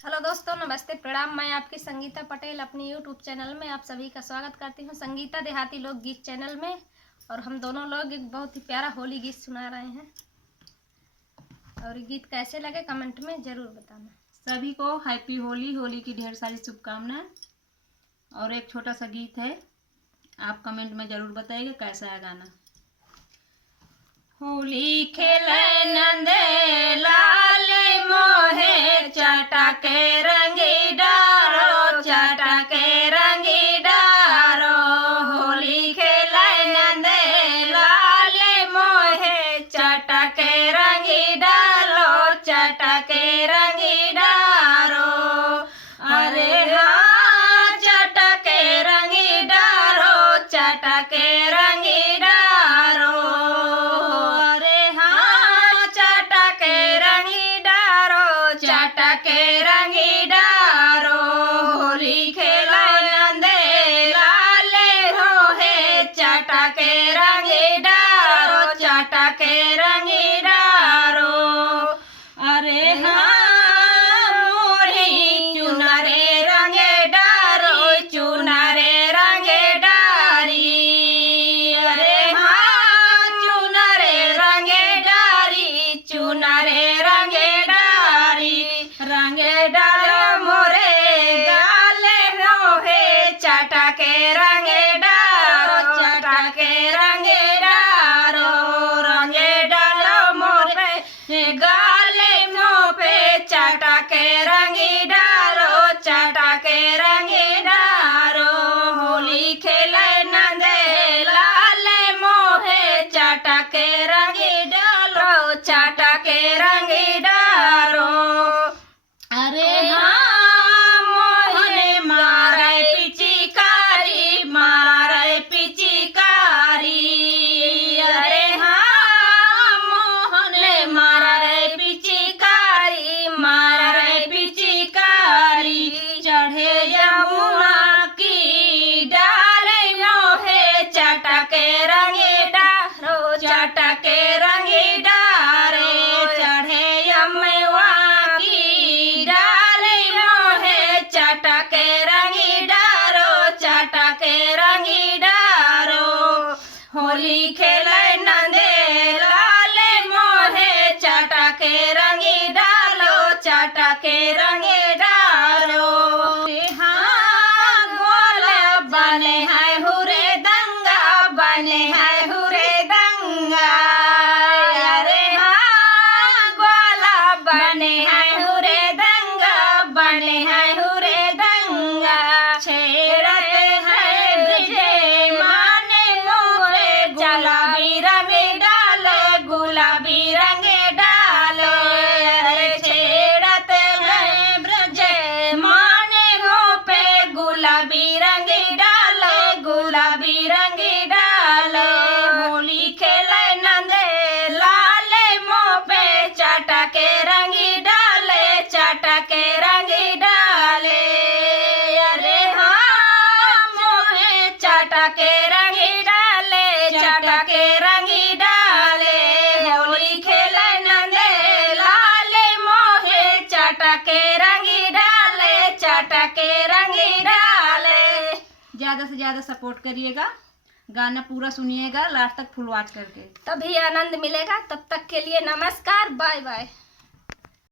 Hello दोस्तों, नमस्ते, प्रणाम। मैं आपकी संगीता पटेल अपनी यूट्यूब चैनल में आप सभी का स्वागत करती हूँ, संगीता देहाती लोक गीत चैनल में। और हम दोनों लोग एक बहुत ही प्यारा होली गीत सुना रहे हैं और ये गीत कैसे लगे कमेंट में ज़रूर बताना। सभी को हैप्पी होली। होली की ढेर सारी शुभकामनाएं। और एक छोटा सा गीत है, आप कमेंट में ज़रूर बताइएगा कैसा है गाना। होली खेले नंदे लाल मोहे चटके रंगी डारो, चटके रंगी डारो। होली खेले नंदे लाल मोहे चटके रंगी डालो, चटके रंगी डारो। अरे हाँ चटके रंगी डारो, चटके रंगी डारो। चटके रंगी डारो। होली खेला नंदे लाल होहे चटके रंगी डारो, चटके रंगी डारो। अरे हाँ मोरी चुनरे रंगे डारो, चुनरे रंगे डारी। अरे हाँ चुनरे रंगे डारी, चुनरे रंगे रंगे डालो मोरे गाले मोहे चटके रंगे डारो, चटके रंगे डारो। रंगे डालो मोरे गाले मोहे चटके रंगी डारो, चटके रंगी डारो। होली खेले नंदे लाल मोहे चटके रंगी डालो, चटके रंगी डारो। अरे हाँ मोहन मारे पिचकारी, मारे पिचकारी। अरे हाँ मोहन मारे पिचकारी, मारे पिचकारी। चढ़े यमुना की डाले मोहे चटके रंगे डारो, चटके रंगे डारे। चढ़े यमुना चटके रंगी डारो, चटके रंगी डारो। होली खेले नंदे लाल मोहे चटके रंगी डालो, चटके रंगी डारो। हाँ गोला बने हैं हुरे दंगा, बने हैं हुरे दंगा। अरे हाँ गोला बने हैं हुरे दंगा, बने हैं गुलाबी रंगे डालो। अरे छेड़त है ब्रज माने हो पे गुलाबी रंगे डालो, गुलाबी रंगे डालो। होली खेले नंदे लाल मोह पे चटके रंगी डाले, चटके रंगी डाले। अरे हाँ मोहे चटके रंगी डाले, चटके रंगी डाले। होली खेले नंदे लाल मोहे चटके रंगी डाले, चटके रंगी डाले। ज़्यादा से ज़्यादा सपोर्ट करिएगा, गाना पूरा सुनिएगा लास्ट तक फुल वॉच करके, तभी आनंद मिलेगा। तब तक के लिए नमस्कार, बाय बाय।